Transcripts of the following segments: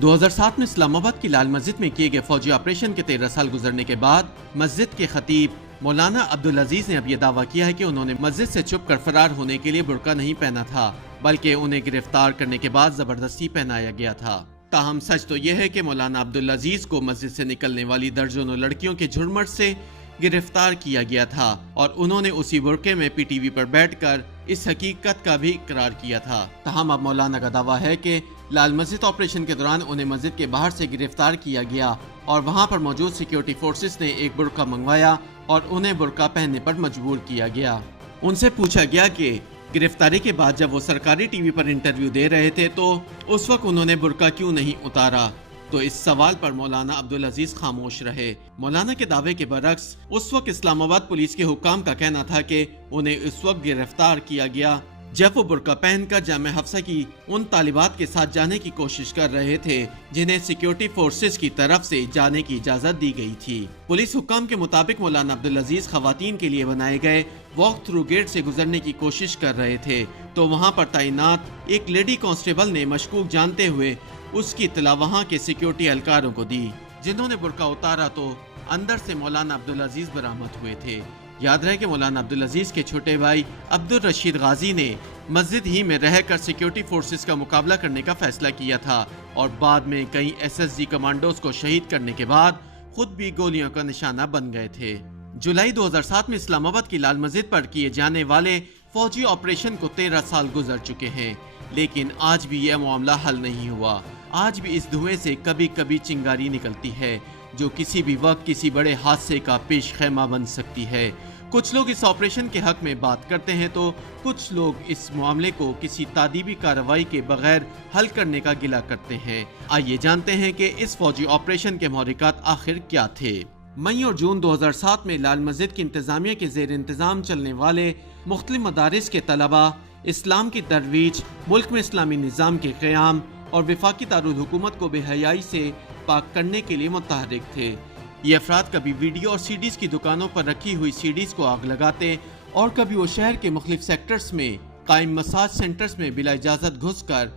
2007 میں اسلام آباد کی لال مسجد میں کیے گئے فوجی آپریشن کے 13 سال گزرنے کے بعد مسجد کے خطیب مولانا عبدالعزیز نے اب یہ دعویٰ کیا ہے کہ انہوں نے مسجد سے چھپ کر فرار ہونے کے لیے برقع نہیں پہنا تھا، بلکہ انہیں گرفتار کرنے کے بعد زبردستی پہنایا گیا تھا۔ تاہم سچ تو یہ ہے کہ مولانا عبدالعزیز کو مسجد سے نکلنے والی درجنوں لڑکیوں کے جھرمٹ سے گرفتار کیا گیا تھا اور انہوں نے اسی برقعے میں پی ٹی وی پر بیٹھ کر اس حقیقت کا بھی اقرار کیا تھا۔ تاہم اب مولانا کا دعویٰ ہے کہ لال مسجد آپریشن کے دوران انہیں مسجد کے باہر سے گرفتار کیا گیا اور وہاں پر موجود سیکیورٹی فورسز نے ایک برقع منگوایا اور انہیں برقع پہننے پر مجبور کیا گیا۔ ان سے پوچھا گیا کہ گرفتاری کے بعد جب وہ سرکاری ٹی وی پر انٹرویو دے رہے تھے تو اس وقت انہوں نے برقع کیوں نہیں اتارا؟ تو اس سوال پر مولانا عبدالعزیز خاموش رہے۔ مولانا کے دعوے کے برعکس اس وقت اسلام آباد پولیس کے حکام کا کہنا تھا کہ انہیں اس وقت گرفتار کیا گیا جب وہ برقع پہن کر جامع حفصہ کی ان طالبات کے ساتھ جانے کی کوشش کر رہے تھے جنہیں سیکیورٹی فورسز کی طرف سے جانے کی اجازت دی گئی تھی۔ پولیس حکام کے مطابق مولانا عبدالعزیز خواتین کے لیے بنائے گئے واک تھرو گیٹ سے گزرنے کی کوشش کر رہے تھے تو وہاں پر تعینات ایک لیڈی کانسٹیبل نے مشکوک جانتے ہوئے اس کی اطلاع وہاں کے سیکیورٹی اہلکاروں کو دی، جنہوں نے برقع اتارا تو اندر سے مولانا عبدالعزیز برآمد ہوئے تھے۔ یاد رہے کہ مولانا عبدالعزیز کے چھوٹے بھائی عبدالرشید غازی نے مسجد ہی میں رہ کر سیکیورٹی فورسز کا مقابلہ کرنے کا فیصلہ کیا تھا اور بعد میں کئی SSG کمانڈوز کو شہید کرنے کے بعد خود بھی گولیوں کا نشانہ بن گئے تھے۔ جولائی 2007 میں اسلام آباد کی لال مسجد پر کیے جانے والے فوجی آپریشن کو 13 سال گزر چکے ہیں، لیکن آج بھی یہ معاملہ حل نہیں ہوا۔ آج بھی اس دھوئیں سے کبھی کبھی چنگاری نکلتی ہے جو کسی بھی وقت کسی بڑے حادثے کا پیش خیمہ بن سکتی ہے۔ کچھ لوگ اس آپریشن کے حق میں بات کرتے ہیں تو کچھ لوگ اس معاملے کو کسی تادیبی کارروائی کے بغیر حل کرنے کا گلہ کرتے ہیں۔ آئیے جانتے ہیں کہ اس فوجی آپریشن کے محرکات آخر کیا تھے۔ مئی اور جون 2007 میں لال مسجد کی انتظامیہ کے زیر انتظام چلنے والے مختلف مدارس کے طلباء اسلام کی ترویج، ملک میں اسلامی نظام کے قیام اور وفاقی دارالحکومت کو بے حیائی سے پاک کرنے کے لیے متحرک تھے۔ یہ افراد کبھی ویڈیو اور CDs کی دکانوں پر رکھی ہوئی CDs کو آگ لگاتے اور کبھی وہ شہر کے مختلف سیکٹرز میں قائم مساج سینٹرز میں بلا اجازت گھس کر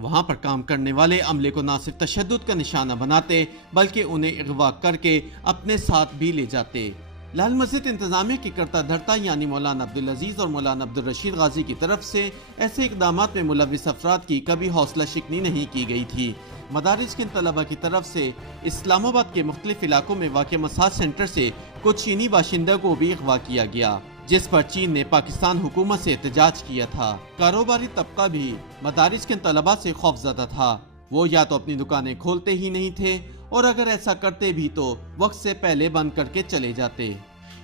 وہاں پر کام کرنے والے عملے کو نہ صرف تشدد کا نشانہ بناتے بلکہ انہیں اغوا کر کے اپنے ساتھ بھی لے جاتے۔ لال مسجد انتظامیہ کی کرتا دھرتا یعنی مولانا عبدالعزیز اور مولانا عبدالرشید غازی کی طرف سے ایسے اقدامات میں ملوث افراد کی کبھی حوصلہ شکنی نہیں کی گئی تھی۔ مدارس کے طلبہ کی طرف سے اسلام آباد کے مختلف علاقوں میں واقع مساج سینٹر سے کچھ چینی باشندہ کو بھی اغوا کیا گیا، جس پر چین نے پاکستان حکومت سے احتجاج کیا تھا۔ کاروباری طبقہ بھی مدارس کے طلبہ سے خوف زدہ تھا، وہ یا تو اپنی دکانیں کھولتے ہی نہیں تھے اور اگر ایسا کرتے بھی تو وقت سے پہلے بند کر کے چلے جاتے۔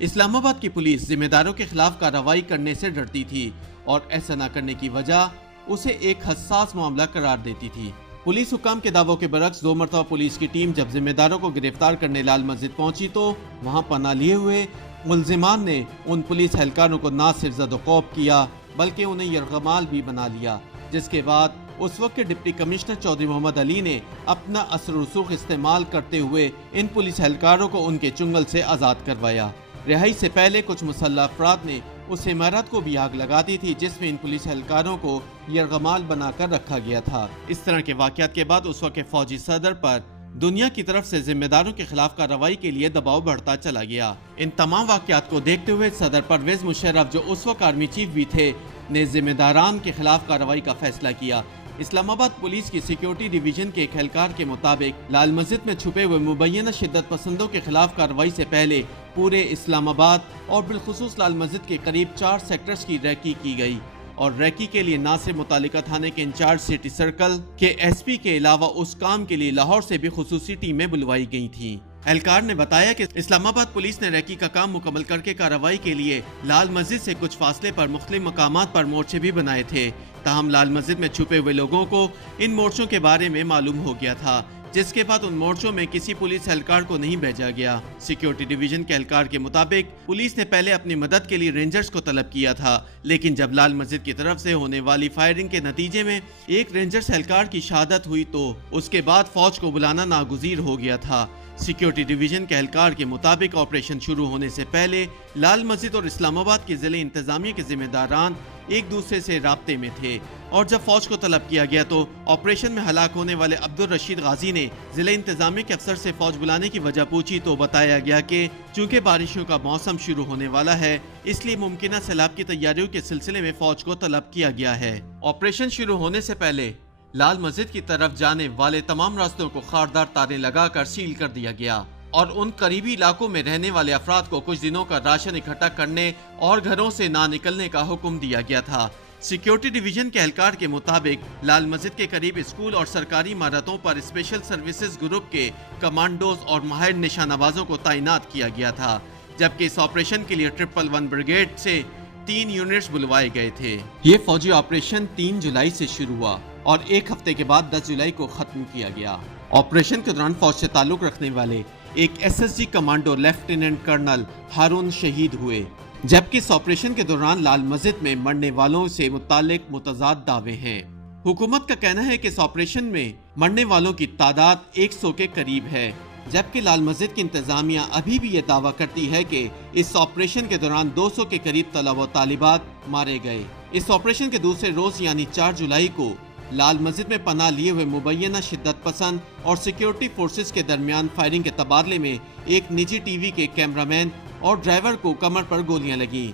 اسلام آباد کی پولیس ذمہ داروں کے خلاف کارروائی کرنے سے ڈرتی تھی اور ایسا نہ کرنے کی وجہ اسے ایک حساس معاملہ قرار دیتی تھی۔ پولیس حکام کے دعووں کے برعکس 2 مرتبہ پولیس کی ٹیم جب ذمہ داروں کو گرفتار کرنے لال مسجد پہنچی تو وہاں پناہ لیے ہوئے ملزمان نے ان پولیس اہلکاروں کو نہ صرف زد و خوف کیا بلکہ انہیں یرغمال بھی بنا لیا، جس کے بعد اس وقت کے ڈپٹی کمشنر چودھری محمد علی نے اپنا اثر و رسوخ استعمال کرتے ہوئے ان پولیس اہلکاروں کو ان کے چنگل سے آزاد کروایا۔ رہائی سے پہلے کچھ مسلح افراد نے اس عمارت کو بھی آگ لگا دی تھی جس میں ان پولیس اہلکاروں کو یرغمال بنا کر رکھا گیا تھا۔ اس طرح کے واقعات کے بعد اس وقت کے فوجی صدر پر دنیا کی طرف سے ذمہ داروں کے خلاف کارروائی کے لیے دباؤ بڑھتا چلا گیا۔ ان تمام واقعات کو دیکھتے ہوئے صدر پرویز مشرف جو اس وقت آرمی چیف بھی تھے نے ذمہ داران کے خلاف کارروائی کا فیصلہ کیا۔ اسلام آباد پولیس کی سیکیورٹی ڈویژن کے ایک اہلکار کے مطابق لال مسجد میں چھپے ہوئے مبینہ شدت پسندوں کے خلاف کارروائی سے پہلے پورے اسلام آباد اور بالخصوص لال مسجد کے قریب 4 سیکٹرز کی ریکی کی گئی اور ریکی کے لیے نہ صرف متعلقہ تھانے کے انچارج سٹی سرکل کے SP کے علاوہ اس کام کے لیے لاہور سے بھی خصوصی ٹیمیں بلوائی گئی تھیں۔ اہلکار نے بتایا کہ اسلام آباد پولیس نے ریکی کا کام مکمل کر کے کارروائی کے لیے لال مسجد سے کچھ فاصلے پر مختلف مقامات پر مورچے بھی بنائے تھے، تاہم لال مسجد میں چھپے ہوئے لوگوں کو ان مورچوں کے بارے میں معلوم ہو گیا تھا، جس کے بعد ان مورچوں میں کسی پولیس اہلکار کو نہیں بھیجا گیا۔ سیکیورٹی ڈویژن کے اہلکار کے مطابق پولیس نے پہلے اپنی مدد کے لیے رینجرز کو طلب کیا تھا، لیکن جب لال مسجد کی طرف سے ہونے والی فائرنگ کے نتیجے میں ایک رینجرز اہلکار کی شہادت ہوئی تو اس کے بعد فوج کو بلانا ناگزیر ہو گیا تھا۔ سیکیورٹی ڈویژن کے اہلکار کے مطابق آپریشن شروع ہونے سے پہلے لال مسجد اور اسلام آباد کے ضلع انتظامیہ کے ذمہ داران ایک دوسرے سے رابطے میں تھے اور جب فوج کو طلب کیا گیا تو آپریشن میں ہلاک ہونے والے عبدالرشید غازی نے ضلع انتظامیہ کے افسر سے فوج بلانے کی وجہ پوچھی تو بتایا گیا کہ چونکہ بارشوں کا موسم شروع ہونے والا ہے اس لیے ممکنہ سیلاب کی تیاریوں کے سلسلے میں فوج کو طلب کیا گیا ہے۔ آپریشن شروع ہونے سے پہلے لال مسجد کی طرف جانے والے تمام راستوں کو خاردار تاریں لگا کر سیل کر دیا گیا اور ان قریبی علاقوں میں رہنے والے افراد کو کچھ دنوں کا راشن اکٹھا کرنے اور گھروں سے نہ نکلنے کا حکم دیا گیا تھا۔ سیکیورٹی ڈویژن کے اہلکار کے مطابق لال مسجد کے قریب اسکول اور سرکاری عمارتوں پر اسپیشل سروسز گروپ کے کمانڈوز اور ماہر نشانہ بازوں کو تعینات کیا گیا تھا، جبکہ اس آپریشن کے لیے 111 بریگیڈ سے 3 یونٹس بلوائے گئے تھے۔ یہ فوجی آپریشن 3 جولائی سے شروع ہوا اور ایک ہفتے کے بعد 10 جولائی کو ختم کیا گیا۔ آپریشن کے دوران فوج سے تعلق رکھنے والے ایک SSG commando lieutenant colonel Haroon شہید ہوئے، جبکہ اس آپریشن کے دوران لال مسجد میں مرنے والوں سے متعلق متضاد دعوے ہیں۔ حکومت کا کہنا ہے کہ اس آپریشن میں مرنے والوں کی تعداد 100 کے قریب ہے، جبکہ لال مسجد کی انتظامیہ ابھی بھی یہ دعویٰ کرتی ہے کہ اس آپریشن کے دوران 200 کے قریب طلبہ و طالبات مارے گئے۔ اس آپریشن کے دوسرے روز یعنی 4 جولائی کو لال مسجد میں پناہ لیے ہوئے مبینہ شدت پسند اور سیکیورٹی فورسز کے درمیان فائرنگ کے تبادلے میں ایک نجی ٹی وی کے کیمرامین اور ڈرائیور کو کمر پر گولیاں لگیں،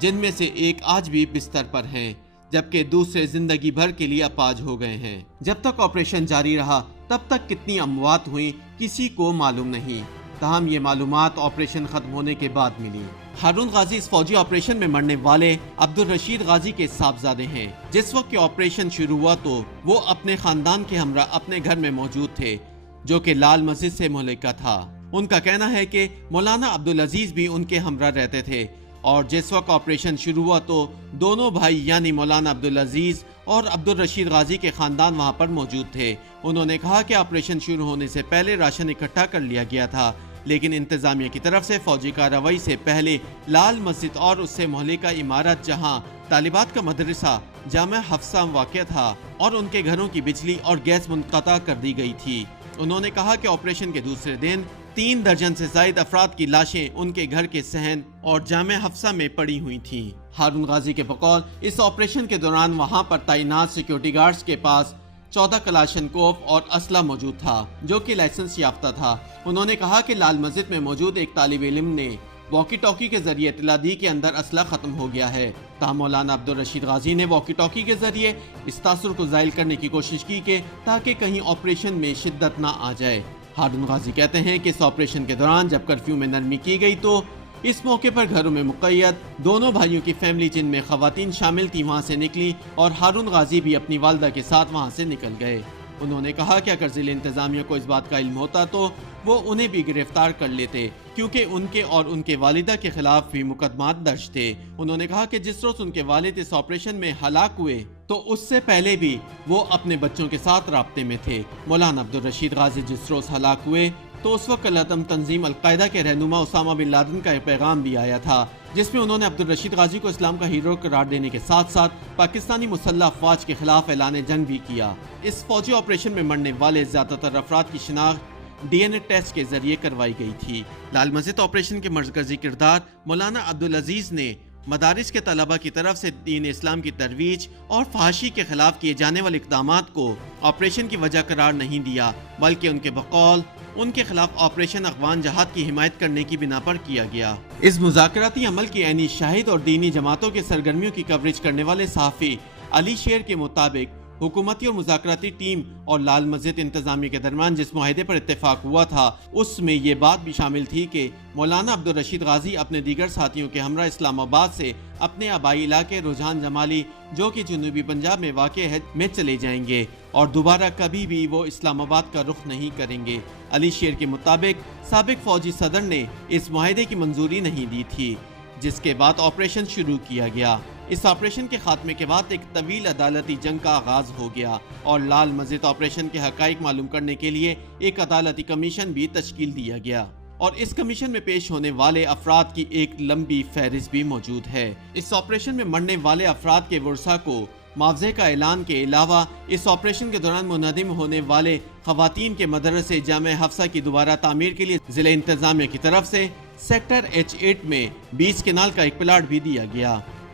جن میں سے ایک آج بھی بستر پر ہیں، جبکہ دوسرے زندگی بھر کے لیے اپاہج ہو گئے ہیں۔ جب تک آپریشن جاری رہا تب تک کتنی اموات ہوئیں کسی کو معلوم نہیں، تاہم یہ معلومات آپریشن ختم ہونے کے بعد ملی۔ ہارون غازی اس فوجی آپریشن میں مرنے والے عبدالرشید غازی کے صاحبزادے ہیں۔ جس وقت یہ آپریشن شروع ہوا تو وہ اپنے خاندان کے ہمراہ اپنے گھر میں موجود تھے، جو کہ لال مسجد سے ملکہ تھا۔ ان کا کہنا ہے کہ مولانا عبدالعزیز بھی ان کے ہمراہ رہتے تھے اور جس وقت آپریشن شروع ہوا تو دونوں بھائی یعنی مولانا عبدالعزیز اور عبدالرشید غازی کے خاندان وہاں پر موجود تھے۔ انہوں نے کہا کہ آپریشن شروع ہونے سے پہلے راشن اکٹھا کر لیا گیا تھا، لیکن انتظامیہ کی طرف سے فوجی کارروائی سے پہلے لال مسجد اور اس سے مہلکہ عمارت جہاں طالبات کا مدرسہ جامعہ حفصہ واقع تھا اور ان کے گھروں کی بجلی اور گیس منقطع کر دی گئی تھی۔ انہوں نے کہا کہ آپریشن کے دوسرے دن 3 درجن سے زائد افراد کی لاشیں ان کے گھر کے صحن اور جامع حفصہ میں پڑی ہوئی تھیں۔ ہارون غازی کے بقول اس آپریشن کے دوران وہاں پر تعینات سیکیورٹی گارڈز کے پاس 14 کلاشنکوف اور اسلحہ موجود تھا، جو کہ لائسنس یافتہ تھا۔ انہوں نے کہا کہ لال مسجد میں موجود ایک طالب علم نے واکی ٹاکی کے ذریعے اطلاع دی کہ اندر اسلحہ ختم ہو گیا ہے، تاہم مولانا عبدالرشید غازی نے واکی ٹاکی کے ذریعے اس تاثر کو زائل کرنے کی کوشش کی کہ تاکہ کہیں آپریشن میں شدت نہ آ جائے۔ ہارون غازی کہتے ہیں کہ اس آپریشن کے دوران جب کرفیو میں نرمی کی گئی تو اس موقع پر گھروں میں مقید دونوں بھائیوں کی فیملی جن میں خواتین شامل تھی وہاں سے نکلی اور ہارون غازی بھی اپنی والدہ کے ساتھ وہاں سے نکل گئے۔ انہوں نے کہا کہ اگر ضلع انتظامیہ کو اس بات کا علم ہوتا تو وہ انہیں بھی گرفتار کر لیتے، کیونکہ ان کے اور ان کے والدہ کے خلاف بھی مقدمات درج تھے۔ انہوں نے کہا کہ جس روز ان کے والد اس آپریشن میں ہلاک ہوئے تو اس سے پہلے بھی وہ اپنے بچوں کے ساتھ رابطے میں تھے۔ مولانا عبدالرشید غازی جس روز ہلاک ہوئے تو اس وقت العدم تنظیم القاعدہ کے رہنما اسامہ بن لادن کا ایک پیغام بھی آیا تھا، جس میں انہوں نے عبدالرشید غازی کو اسلام کا ہیرو قرار دینے کے ساتھ ساتھ پاکستانی مسلح افواج کے خلاف اعلان جنگ بھی کیا۔ اس فوجی آپریشن میں مرنے والے زیادہ تر افراد کی شناخت DNA ٹیسٹ کے ذریعے کروائی گئی تھی۔ لال مسجد آپریشن کے مرکزی کردار مولانا عبدالعزیز نے مدارس کے طلبہ کی طرف سے دین اسلام کی ترویج اور فحاشی کے خلاف کیے جانے والے اقدامات کو آپریشن کی وجہ قرار نہیں دیا، بلکہ ان کے بقول ان کے خلاف آپریشن اخوان جہاد کی حمایت کرنے کی بنا پر کیا گیا۔ اس مذاکراتی عمل کی عینی شاہد اور دینی جماعتوں کے سرگرمیوں کی کوریج کرنے والے صحافی علی شیر کے مطابق حکومتی اور مذاکراتی ٹیم اور لال مسجد انتظامیہ کے درمیان جس معاہدے پر اتفاق ہوا تھا اس میں یہ بات بھی شامل تھی کہ مولانا عبدالرشید غازی اپنے دیگر ساتھیوں کے ہمراہ اسلام آباد سے اپنے آبائی علاقے رجحان جمالی جو کہ جنوبی پنجاب میں واقع ہے میں چلے جائیں گے اور دوبارہ کبھی بھی وہ اسلام آباد کا رخ نہیں کریں گے۔ علی شیر کے مطابق سابق فوجی صدر نے اس معاہدے کی منظوری نہیں دی تھی، جس کے بعد آپریشن شروع کیا گیا۔ اس آپریشن کے خاتمے کے بعد ایک طویل عدالتی جنگ کا آغاز ہو گیا اور لال مسجد آپریشن کے حقائق معلوم کرنے کے لیے ایک عدالتی کمیشن بھی تشکیل دیا گیا اور اس کمیشن میں پیش ہونے والے افراد کی ایک لمبی فہرست بھی موجود ہے۔ اس آپریشن میں مرنے والے افراد کے ورثاء کو معاوضے کا اعلان کے علاوہ اس آپریشن کے دوران منہدم ہونے والے خواتین کے مدرسے جامع حفصہ کی دوبارہ تعمیر کے لیے ضلع انتظامیہ کی طرف سے سیکٹر H8 میں 20 کنال کا ایک پلاٹ بھی دیا گیا۔